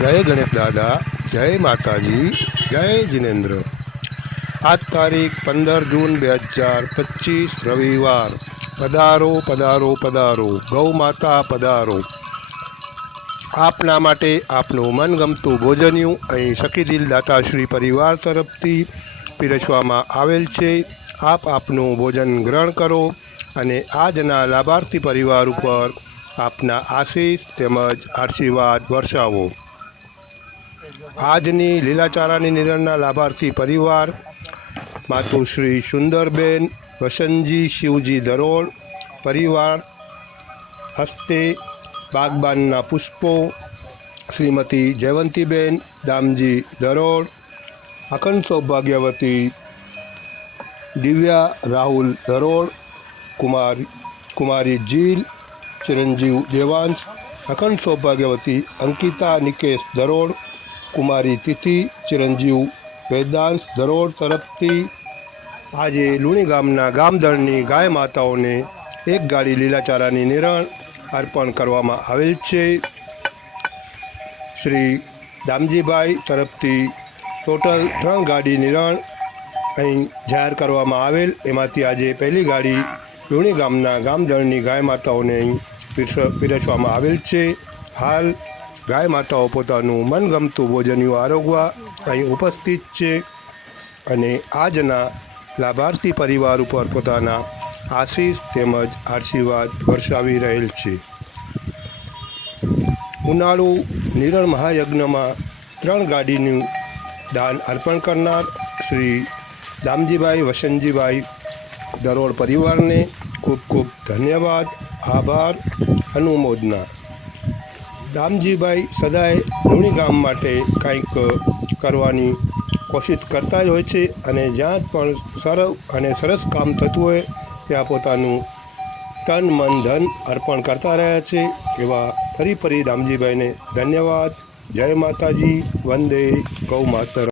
જય ગણેશ દાદા, જય માતાજી, જય જિનેન્દ્ર. આજ તારીખ પંદર જૂન બે હજાર પચીસ, રવિવાર. પધારો પધારો પધારો. ગૌ માતા પધારો. આપના માટે આપનું મનગમતું ભોજન્યું અહીં સખીદિલ દાતાશ્રી પરિવાર તરફથી પીરસવામાં આવેલ છે. આપ આપનું ભોજન ગ્રહણ કરો અને આજના લાભાર્થી પરિવાર ઉપર આપના આશીષ તેમજ આશીર્વાદ વર્ષાવો. આજની લીલાચારાની નિરણના લાભાર્થી પરિવાર માતુશ્રી સુંદરબેન, વસંતજી, શિવજી દરોડ પરિવાર, હસ્તે બાગબાનના પુષ્પો, શ્રીમતી જયવંતીબેન, દામજી દરોડ અખંડ સૌભાગ્યવતી દિવ્યા રાહુલ દરોડ કુમાર, કુમારી જીલ ચિરંજીવ દેવાંશ, અખંડ સૌભાગ્યવતી અંકિતા નિકેશ દરોડ કુમારી તિથિ ચિરંજીવ વેદાંશ દરોડ તરફથી આજે લુણી ગામના ગામદળની ગાય માતાઓને એક ગાડી લીલાચારાની નિરણ અર્પણ કરવામાં આવેલ છે. શ્રી દામજીભાઈ તરફથી ટોટલ ત્રણ ગાડી નિરણ અહીં જાહેર કરવામાં આવેલ. એમાંથી આજે પહેલી ગાડી લુણી ગામના ગામજળની ગાય માતાઓને અહીં પીરસ- પીરસવામાં આવેલ છે. હાલ ગાય માતાઓ પોતાનું મનગમતું ભોજનનું આરોગવા અહીં ઉપસ્થિત છે અને આજના લાભાર્થી પરિવાર ઉપર પોતાના આશીષ તેમજ આશીર્વાદ વર્ષાવી રહેલ છે. ઉનાળુ નિરણ મહાયજ્ઞમાં ત્રણ ગાડીનું દાન અર્પણ કરનાર શ્રી દામજીભાઈ વસંતજીભાઈ દરોડ પરિવારને ખૂબ ખૂબ ધન્યવાદ, આભાર, અનુમોદના. દામજીભાઈ સદાય લુણી ગામ માટે કંઈક કરવાની કોશિશ કરતા જ હોય છે અને જ્યાં પણ સરળ અને સરસ કામ થતું હોય ત્યાં પોતાનું તન, મન, ધન અર્પણ કરતા રહ્યા છે. એવા ફરી ફરી દામજીભાઈને ધન્યવાદ. જય માતાજી. વંદે ગૌ માતર